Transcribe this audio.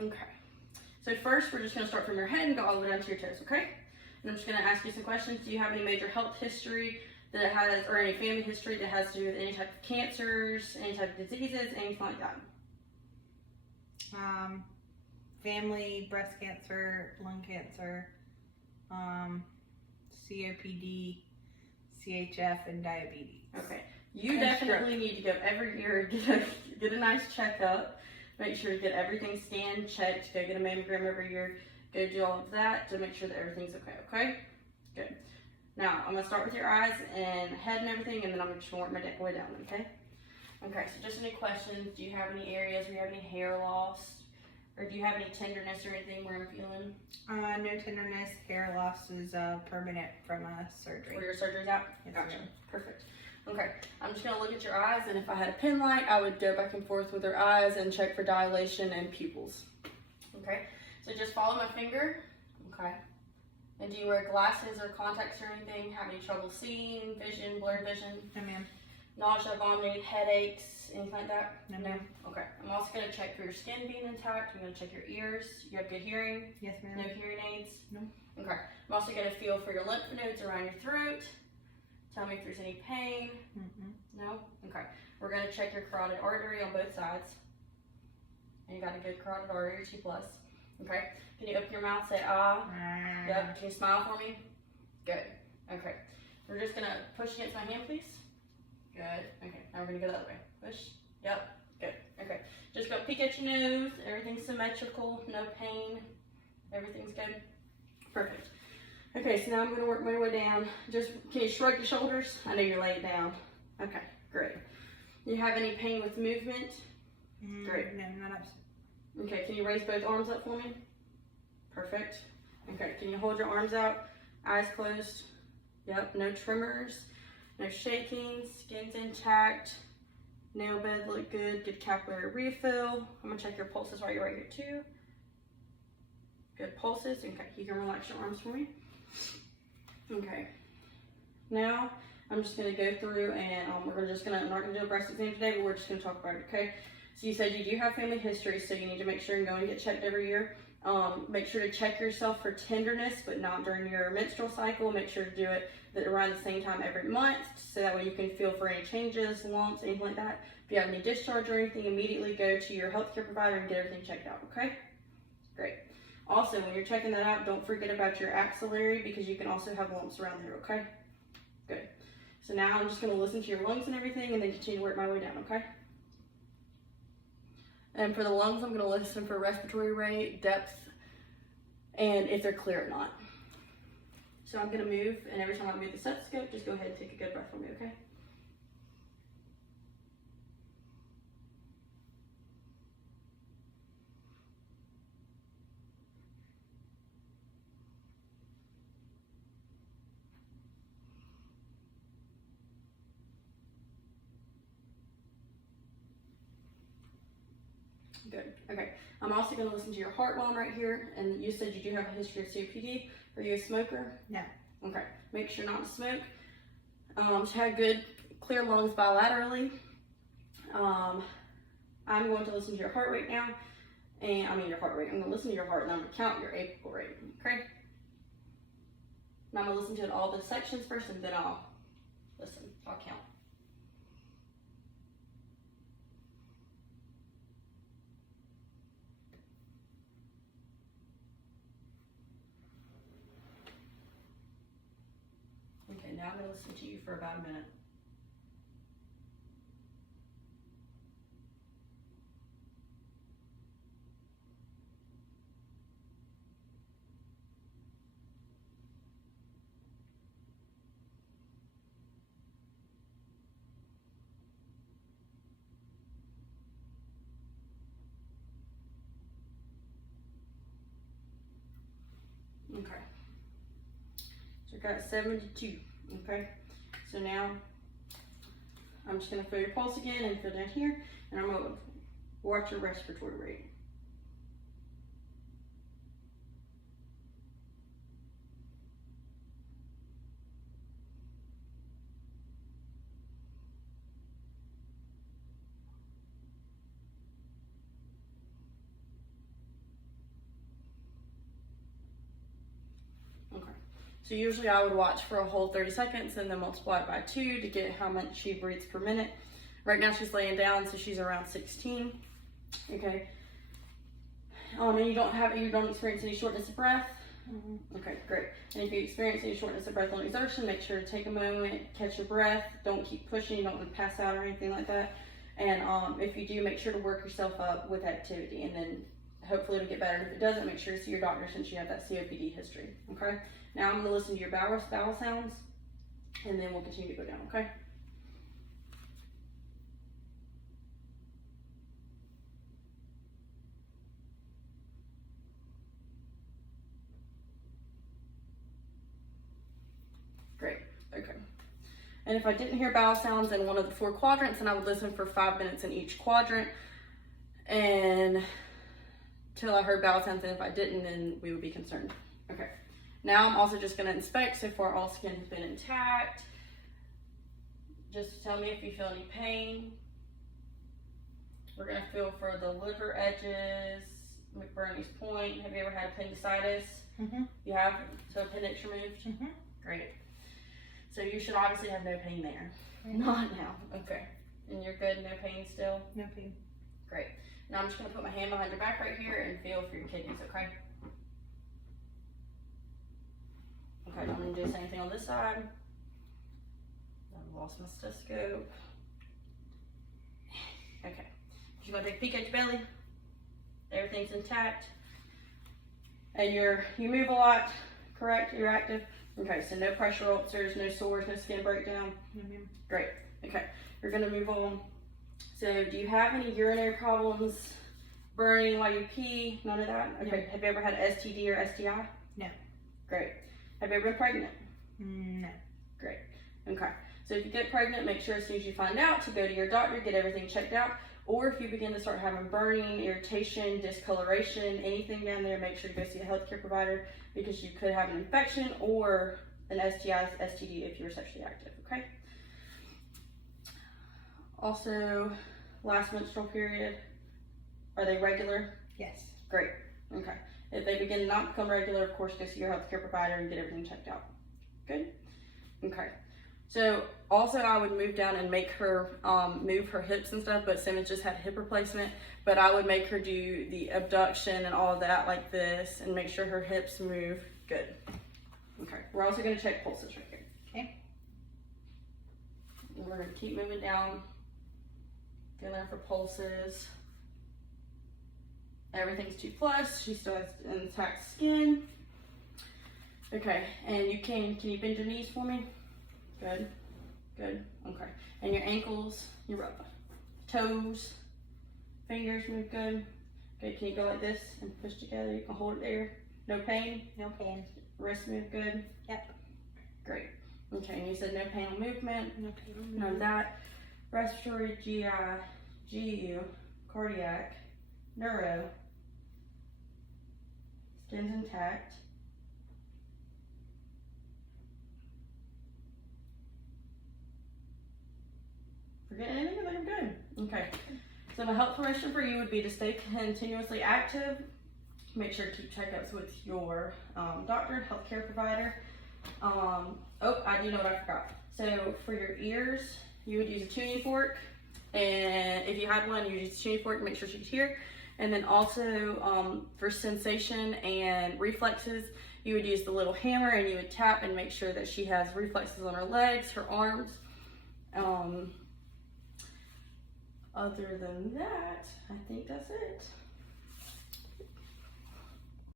Okay. So first, we're just going to start from your head and go all the way down to your toes, okay? And I'm just going to ask you some questions. Do you have any major health history that it has, or any family history that has to do with any type of cancers, any type of diseases, anything like that? Family, breast cancer, lung cancer, COPD, CHF, and diabetes. Okay. You definitely need to go every year, get a nice checkup. Make sure to get everything scanned, checked, go get a mammogram every year, go do all of that to make sure that everything's okay, okay? Good. Now, I'm going to start with your eyes and head and everything, and then I'm just going to work my way down, okay? Okay, so just any questions. Do you have any areas where you have any hair loss? Or do you have any tenderness or anything where I'm feeling? No tenderness. Hair loss is permanent from a surgery. Where your surgery's out? Yes, Gotcha. ma'am. Perfect. Okay, I'm just gonna look at your eyes, and if I had a pen light, I would go back and forth with your eyes and check for dilation and pupils. Okay, so just follow my finger. Okay. And do you wear glasses or contacts or anything? Have any trouble seeing, vision, blurred vision? No, ma'am. Nausea, vomiting, headaches, anything like that? No, ma'am. Okay. I'm also going to check for your skin being intact. I'm going to check your ears. You have good hearing? Yes, ma'am. No hearing aids? No. Okay. I'm also going to feel for your lymph nodes around your throat. Tell me if there's any pain. No? Okay. We're going to check your carotid artery on both sides. And you got a good carotid artery, 2+. Okay. Can you open your mouth, say ah? Yep. Can you smile for me? Good. Okay. We're just going to push against my hand, please. Good. Okay. Now we're going to go the other way. Push. Yep. Good. Okay. Just go peek at your nose. Everything's symmetrical. No pain. Everything's good. Perfect. Okay, so now I'm going to work my way down. Just, can you shrug your shoulders? I know you're laying down. Okay, great. Do you have any pain with movement? Great. No, not upset. Okay, can you raise both arms up for me? Perfect. Okay, can you hold your arms out? Eyes closed. Yep, no tremors, no shaking, skin's intact. Nail bed look good, good capillary refill. I'm gonna check your pulses while you're right here too. Good pulses. Okay, you can relax your arms for me. Okay. Now I'm just gonna go through and I'm not gonna do a breast exam today, but we're just gonna talk about it. Okay. So you said you do have family history, so you need to make sure and go and get checked every year. Make sure to check yourself for tenderness, but not during your menstrual cycle. Make sure to do it around the same time every month, so that way you can feel for any changes, lumps, anything like that. If you have any discharge or anything, immediately go to your healthcare provider and get everything checked out, okay? Great. Also, when you're checking that out, don't forget about your axillary, because you can also have lumps around there, okay? Good. So now I'm just gonna listen to your lungs and everything, and then continue to work my way down, okay? And for the lungs, I'm gonna listen for respiratory rate, depth, and if they're clear or not. So I'm gonna move, and every time I move the stethoscope, just go ahead and take a good breath for me, okay? Good. Okay. I'm also going to listen to your heart while I'm right here. And you said you do have a history of COPD. Are you a smoker? No. Okay. Make sure not to smoke. To have good, clear lungs bilaterally. I'm going to listen to your heart rate now. Your heart rate. I'm going to listen to your heart, and I'm going to count your apical rate. Okay? And I'm going to listen to all the sections first, and then I'll listen. I'll count. Okay, now I'm going to listen to you for about a minute. Okay. So I got 72. Okay. So now I'm just going to feel your pulse again and feel down here, and I'm going to watch your respiratory rate. So usually I would watch for a whole 30 seconds and then multiply it by 2 to get how much she breathes per minute. Right now she's laying down, so she's around 16. Okay. And you don't experience any shortness of breath. Okay, great. And if you experience any shortness of breath on exertion, make sure to take a moment, catch your breath. Don't keep pushing. You don't want to pass out or anything like that. And if you do, make sure to work yourself up with activity, and then hopefully it'll get better. And if it doesn't, make sure to see your doctor since you have that COPD history. Okay. Now I'm going to listen to your bowel sounds, and then we'll continue to go down. Okay. Great. Okay. And if I didn't hear bowel sounds in one of the 4 quadrants, then I would listen for 5 minutes in each quadrant, and till I heard bowel sounds. And if I didn't, then we would be concerned. Okay. Now I'm also just going to inspect. So far, all skin has been intact. Just tell me if you feel any pain. We're going to feel for the liver edges, McBurney's point. Have you ever had appendicitis? You have? So appendix removed? Great. So you should obviously have no pain there. Not now. Okay. And you're good? No pain still? No pain. Great. Now I'm just going to put my hand behind your back right here and feel for your kidneys, okay? Okay, I'm going to do the same thing on this side. I lost my stethoscope. Okay. Just going to take a peek at your belly. Everything's intact. And you move a lot, correct? You're active? Okay, so no pressure ulcers, no sores, no skin breakdown? Great. Okay, we're going to move on. So do you have any urinary problems, burning while you pee? None of that? Okay. No. Have you ever had STD or STI? No. Great. Have you ever been pregnant? No. Great. Okay. So if you get pregnant, make sure as soon as you find out to go to your doctor, get everything checked out. Or if you begin to start having burning, irritation, discoloration, anything down there, make sure to go see a healthcare provider, because you could have an infection or an STI, STD if you're sexually active, okay? Also, last menstrual period, are they regular? Yes. Great. Okay. If they begin to not become regular, of course, go see your healthcare provider and get everything checked out. Good? Okay. So also I would move down and make her move her hips and stuff, but Simmons just had hip replacement, but I would make her do the abduction and all of that like this and make sure her hips move good. Okay. We're also going to check pulses right here. Okay. And we're going to keep moving down, feeling for pulses. Everything's 2+. She still has intact skin. Okay, and can you bend your knees for me? Good, good, okay. And your ankles, your toes, fingers move good. Okay, can you go like this and push together? You can hold it there. No pain? No pain. Wrists move good? Yep. Great. Okay, and you said no pain on movement? No pain on movement. None of that. Respiratory, GI, GU, cardiac, neuro, skin's intact. Forget anything? I think I'm good. Okay. So my helpful question for you would be to stay continuously active. Make sure to keep checkups with your doctor, healthcare provider. Oh, I do know what I forgot. So for your ears, you would use a tuning fork. And if you had one, you would use a tuning fork to make sure she could hear. And then also for sensation and reflexes, you would use the little hammer and you would tap and make sure that she has reflexes on her legs, her arms. Other than that, I think that's it.